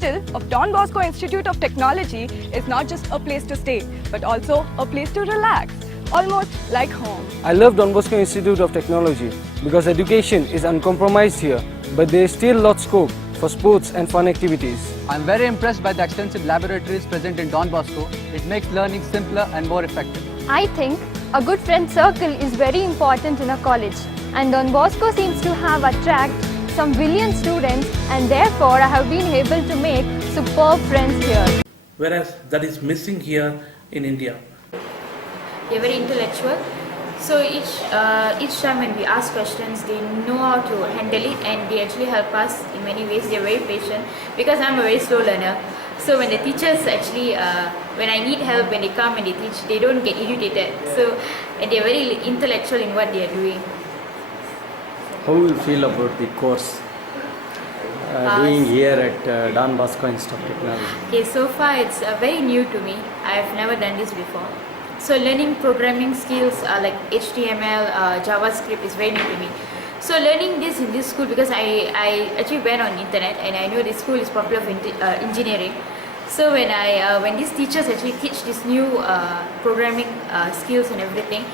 hostel of Don Bosco Institute of Technology is not just a place to stay, but also a place to relax, almost like home. I love Don Bosco Institute of Technology because education is uncompromised here, but there is still lots scope for sports and fun activities. I'm very impressed by the extensive laboratories present in Don Bosco. It makes learning simpler and more effective. I think a good friend circle is very important in a college, and Don Bosco seems to have attracted some brilliant students, and therefore I have been able to make superb friends here. Whereas that is missing here in India. They're very intellectual, so each time when we ask questions, they know how to handle it, and they actually help us in many ways. They're very patient because I'm a very slow learner. So when the teachers actually, when I need help, when they come and they teach, they don't get irritated. And they're very intellectual in what they are doing. How do you feel about the course doing here at Don Bosco Institute of Technology? Okay, so far it's very new to me. I've never done this before. So learning programming skills like HTML, JavaScript is very new to me. So learning this in this school, because I actually went on internet and I know this school is popular for engineering. So when these teachers actually teach this new programming skills and everything,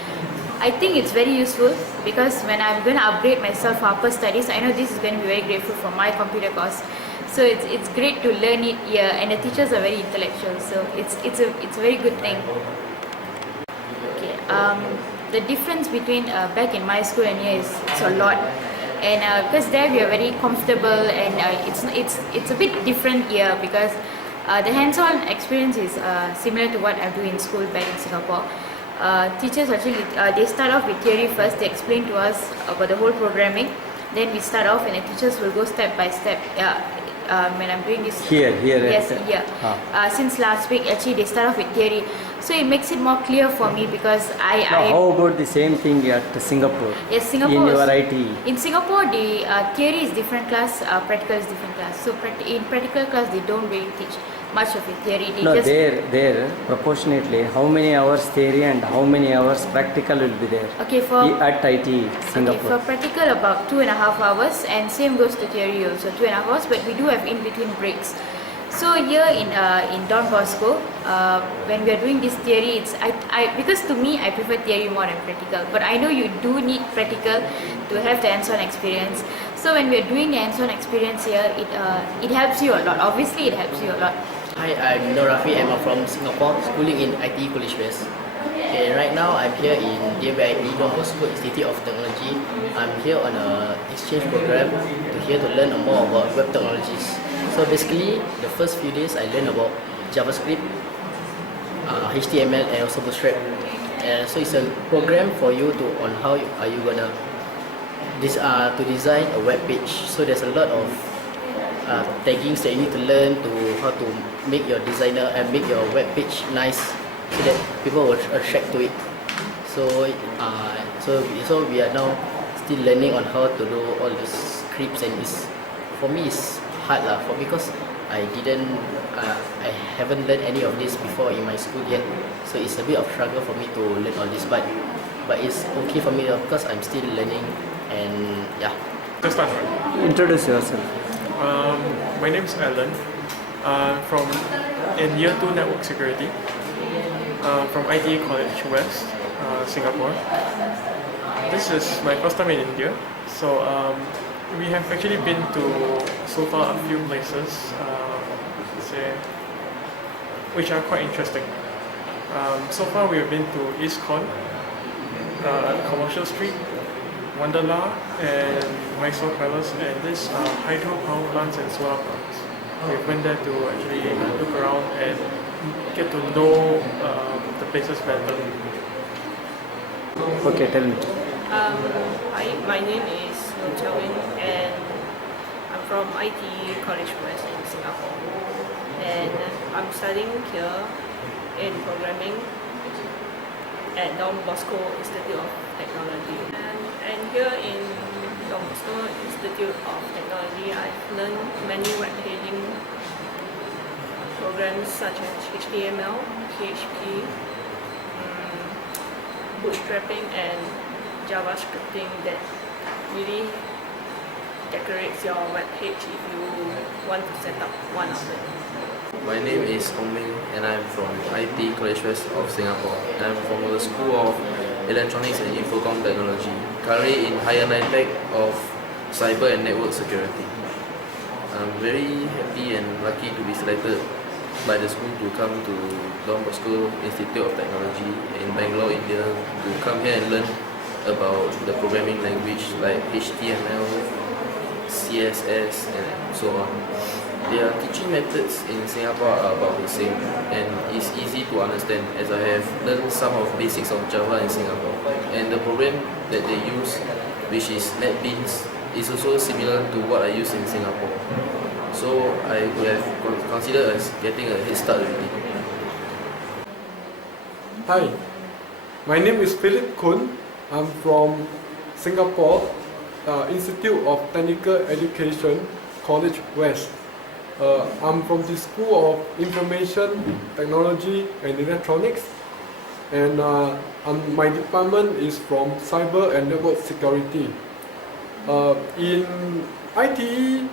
I think it's very useful, because when I'm going to upgrade myself for upper studies, I know this is going to be very grateful for my computer course. So it's great to learn it here, and the teachers are very intellectual, so it's a very good thing. Okay, the difference between back in my school and here is it's a lot, and because there we are very comfortable, and it's a bit different here because the hands-on experience is similar to what I do in school back in Singapore. Teachers actually they start off with theory first. They explain to us about the whole programming. Then we start off, and the teachers will go step by step. When I'm doing this here. Yes, here. Since last week, actually they start off with theory, so it makes it more clear for me because How about the same thing at Singapore? Yes, Singapore. In your ITE. In Singapore, the theory is different class, practical is different class. So in practical class, they don't really teach much of the theory. There proportionately, how many hours theory and how many hours practical will be there? Okay, at ITE Singapore. Okay, for practical about 2.5 hours, and same goes to theory also 2.5 hours, but we do have in between breaks. So here in Don Bosco, when we are doing this theory, because to me I prefer theory more than practical, but I know you do need practical to have the hands-on experience. So when we are doing the hands-on experience here, it helps you a lot. Obviously, it helps you a lot. Hi, I'm Nur Rafi. I'm from Singapore, schooling in ITE College West. Okay, right now I'm here in DBIT, Don Bosco Institute of Technology. I'm here on an exchange program to learn more about web technologies. So basically, the first few days I learned about JavaScript, HTML, and also Bootstrap. So it's a program for you on how are you gonna to design a web page. So there's a lot of taggings that you need to learn to how to make your designer and make your web page nice, so that people will attract to it. So we are now still learning on how to do all the scripts, and for me it's hard because I haven't learned any of this before in my school yet. So it's a bit of struggle for me to learn all this, but it's okay for me because I'm still learning, and yeah. Just start. Introduce yourself. My name is Alan. From in year 2 network security from ITE College West, Singapore. This is my first time in India, so we have actually been to so far a few places, which are quite interesting. So far we have been to East Con, Commercial Street, Wonderla, and Mysore Palace, and this hydropower plants and solar plants. We went there to actually look around and get to know the places better. Okay, tell me. Hi, my name is Chalwin, and I'm from ITE College West in Singapore, and I'm studying here in programming at Don Bosco Institute of Technology. And here in Don Bosco Institute of Technology, I've learned many web paging programs such as HTML, PHP, bootstrapping, and JavaScripting that really decorates your web page if you want to set up one of it. My name is Ong Ming and I'm from ITE College-West of Singapore. I'm from the School of Electronics and Infocom Technology, currently in Higher NITEC of Cyber and Network Security. I'm very happy and lucky to be selected by the school to come to Don Bosco Institute of Technology in Bangalore, India, to come here and learn about the programming language like HTML, CSS and so on. Their teaching methods in Singapore are about the same and it's easy to understand as I have learned some of basics of Java in Singapore. And the program that they use, which is NetBeans, is also similar to what I use in Singapore. So I would have considered as getting a head start already. Hi, my name is Philip Kun. I'm from Singapore Institute of Technical Education, College West. I'm from the School of Information Technology and Electronics, and my department is from Cyber and Network Security. In ITE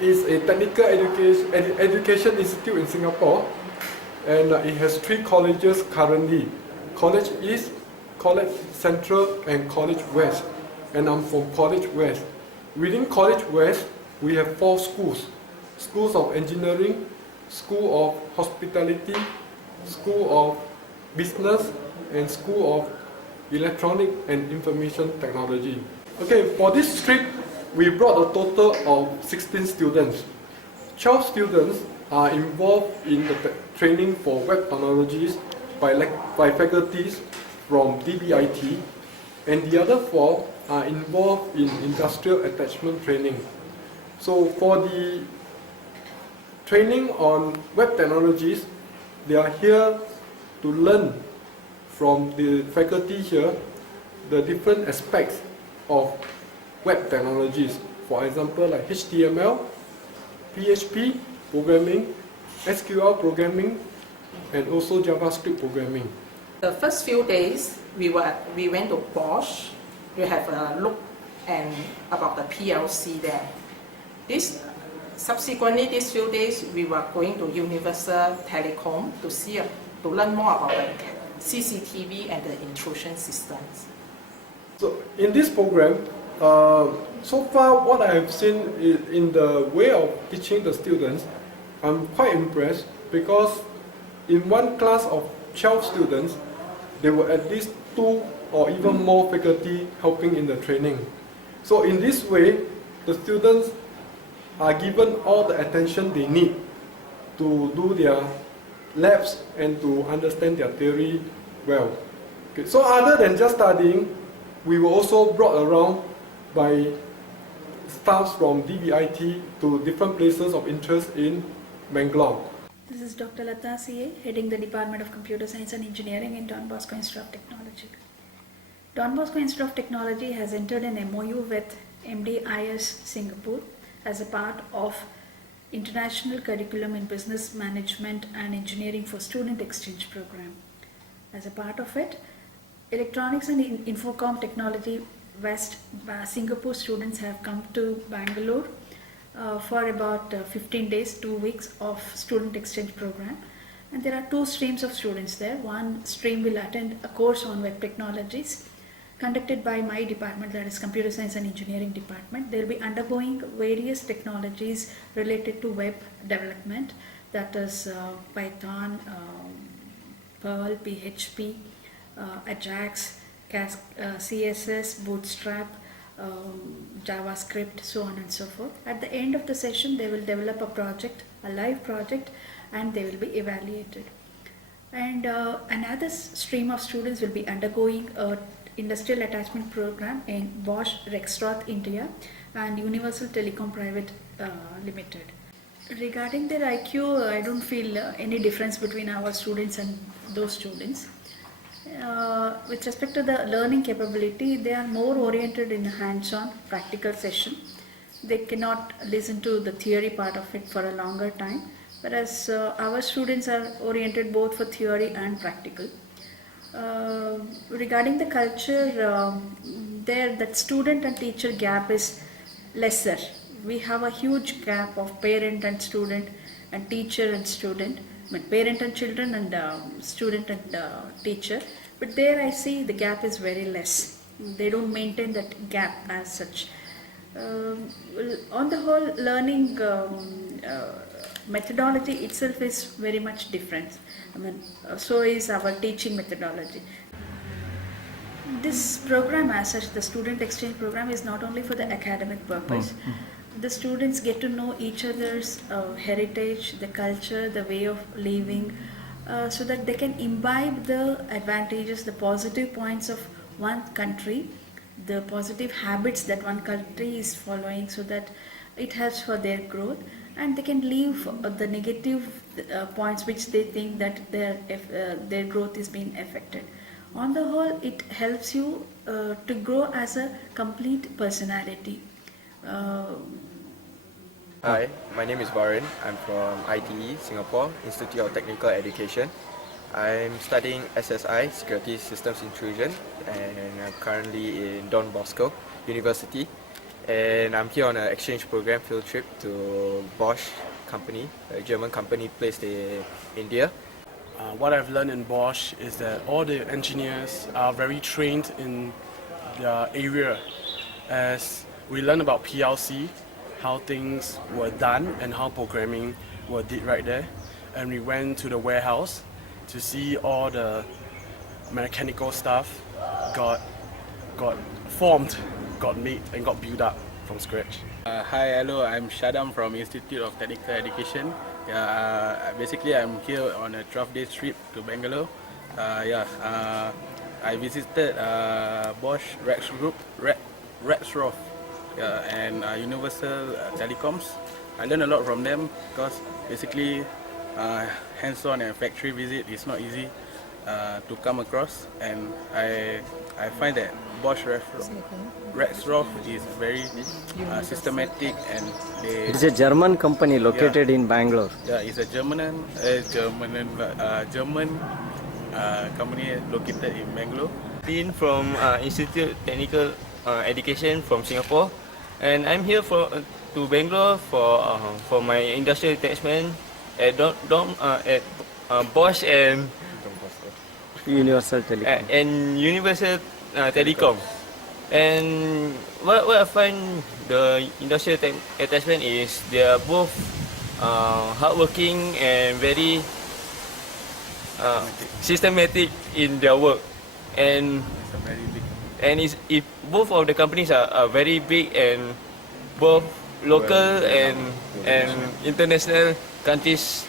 is a technical education institute in Singapore, and it has 3 colleges currently: College East, College Central, and College West. And I'm from College West. Within College West, we have 4 schools: Schools of Engineering, School of Hospitality, School of Business, and School of Electronic and Information Technology. Okay, for this trip, we brought a total of 16 students. 12 students are involved in the training for web technologies by faculties from DBIT, and the other 4 are involved in industrial attachment training. So for the training on web technologies, they are here to learn from the faculty here the different aspects of web technologies. For example, like HTML, PHP programming, SQL programming, and also JavaScript programming. The first few days, we went to Bosch. We have a look and about the PLC there. Subsequently, these few days, we were going to Universal Telecom to learn more about the CCTV and the intrusion systems. So in this program, so far what I have seen in the way of teaching the students, I'm quite impressed, because in one class of 12 students, there were at least 2 or even more faculty helping in the training. So in this way, the students are given all the attention they need to do their labs and to understand their theory well. Okay, so other than just studying, we were also brought around by staffs from DBIT to different places of interest in Bangalore. This is Dr. Lata C.A., heading the Department of Computer Science and Engineering in Don Bosco Institute of Technology. Don Bosco Institute of Technology has entered an MOU with ITE Singapore as a part of International Curriculum in Business Management and Engineering for Student Exchange Program. As a part of it, Electronics and Infocom Technology West Singapore students have come to Bangalore for about 15 days, 2 weeks of student exchange program. And there are 2 streams of students there. One stream will attend a course on web technologies conducted by my department, that is Computer Science and Engineering department. They will be undergoing various technologies related to web development, that is Python, Perl, PHP, Ajax, CSS, Bootstrap, JavaScript, so on and so forth. At the end of the session, they will develop a project, a live project, and they will be evaluated. And another stream of students will be undergoing a industrial attachment program in Bosch, Rexroth, India, and Universal Telecom Private Limited. Regarding their IQ, I don't feel any difference between our students and those students. With respect to the learning capability, they are more oriented in a hands-on practical session. They cannot listen to the theory part of it for a longer time, whereas our students are oriented both for theory and practical. Regarding the culture, there that student and teacher gap is lesser. We have a huge gap of parent and student and teacher and student, I mean parent and children and student and teacher. But there I see the gap is very less. They don't maintain that gap as such. On the whole, learning methodology itself is very much different. I mean, so is our teaching methodology. This program as such, the student exchange program, is not only for the academic purpose. The students get to know each other's heritage, the culture, the way of living, so that they can imbibe the advantages, the positive points of one country, the positive habits that one country is following, so that it helps for their growth, and they can leave the negative points which they think that their growth is being affected. On the whole, it helps you to grow as a complete personality. Hi, my name is Varun. I'm from ITE Singapore, Institute of Technical Education. I'm studying SSI, Security Systems Intrusion, and I'm currently in Don Bosco University. And I'm here on an exchange program field trip to Bosch company, a German company based in India. What I've learned in Bosch is that all the engineers are very trained in their area, as we learn about PLC, how things were done and how programming were did right there. And we went to the warehouse to see all the mechanical stuff got formed, got made and got built up from scratch. Hi, hello, I'm Shadam from Institute of Technical Education. Basically I'm here on a 12-day trip to Bangalore. I visited Bosch Rexroth and Universal Telecoms. I learned a lot from them because basically hands-on and factory visit is not easy to come across, and I find that Bosch Rexroth is very systematic, and It's a German company located in Bangalore. Yeah, it's a German company located in Bangalore. Been from Institute of Technical Education from Singapore, and I'm here to Bangalore for my industrial attachment at Bosch and Universal Telecom. And Universal Telecom. And what I find the industrial attachment is they are both hardworking and very systematic in their work, and if both of the companies are very big, and both local and international countries